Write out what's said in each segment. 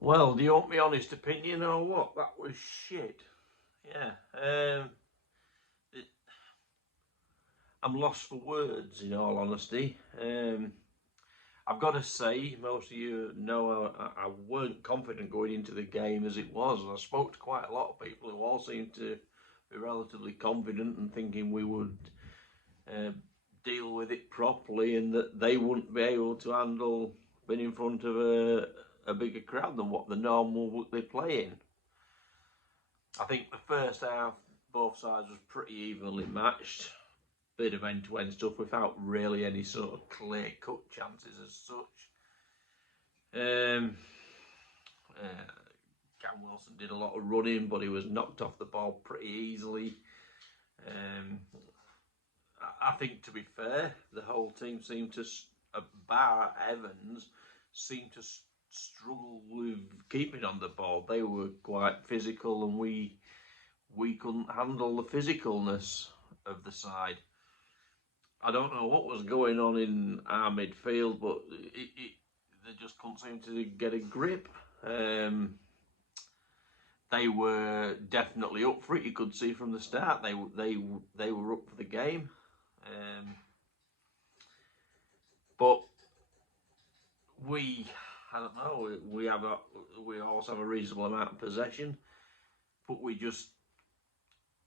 Well, do you want my honest opinion or what? That was shit. Yeah. It, I'm lost for words, in all honesty. I've got to say, most of you know I weren't confident going into the game as it was. I spoke to quite a lot of people who all seemed to be relatively confident and thinking we would uh, deal with it properly and that they wouldn't be able to handle being in front of a bigger crowd than what the normal they play in. I think the first half, both sides was pretty evenly matched. Bit of end-to-end stuff without really any sort of clear-cut chances as such. Um, uh, Cam Wilson did a lot of running, but he was knocked off the ball pretty easily. Um, I think, to be fair, the whole team seemed to, bar Evans, seemed to struggle with keeping on the ball. They were quite physical, and we couldn't handle the physicalness of the side. I don't know what was going on in our midfield, but they just couldn't seem to get a grip. They were definitely up for it. You could see from the start they were up for the game. But I don't know, we also have a reasonable amount of possession, but we just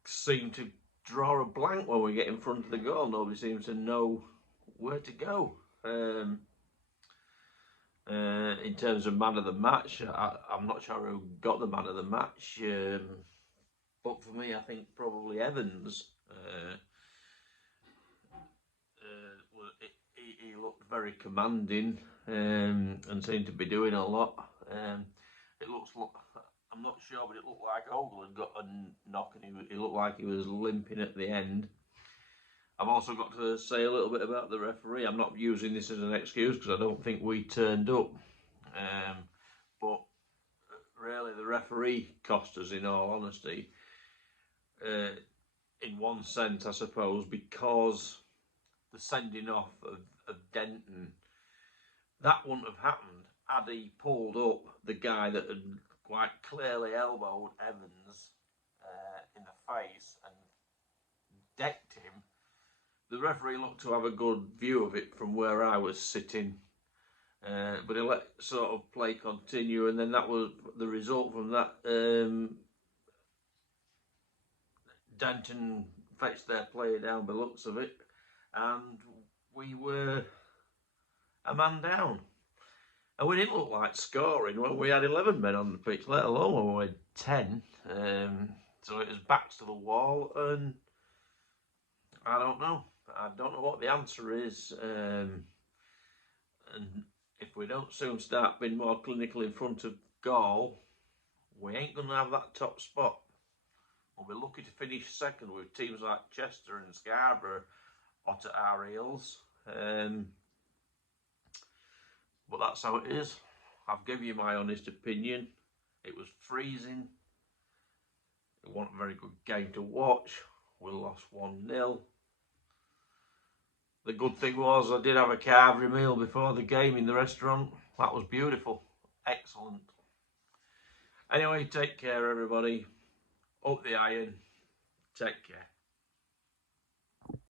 seem to draw a blank when we get in front of the goal. Nobody seems to know where to go. In terms of man of the match, I'm not sure who got the man of the match, but for me, I think probably Evans. He looked very commanding and seemed to be doing a lot. It looks, I'm not sure, but it looked like Ogle had got a knock and he looked like he was limping at the end. I've also got to say a little bit about the referee. I'm not using this as an excuse because I don't think we turned up. But really, the referee cost us, in all honesty. In one sense, I suppose, because the sending off of Denton, that wouldn't have happened had he pulled up the guy that had quite clearly elbowed Evans in the face and decked him. The referee looked to have a good view of it from where I was sitting, but he let sort of play continue, and then that was the result from that. Denton fetched their player down by the looks of it, and we were a man down. And we didn't look like scoring when we had 11 men on the pitch, let alone when we had 10. So it was backs to the wall, and I don't know. I don't know what the answer is. And if we don't soon start being more clinical in front of goal, we ain't going to have that top spot. We'll be lucky to finish second with teams like Chester and Scarborough hot at our heels. But that's how it is. I've given you my honest opinion. It was freezing. It wasn't a very good game to watch. We lost 1-0. The good thing was I did have a carvery meal before the game in the restaurant. That was beautiful. Excellent. Anyway, take care everybody. Up the iron. Take care.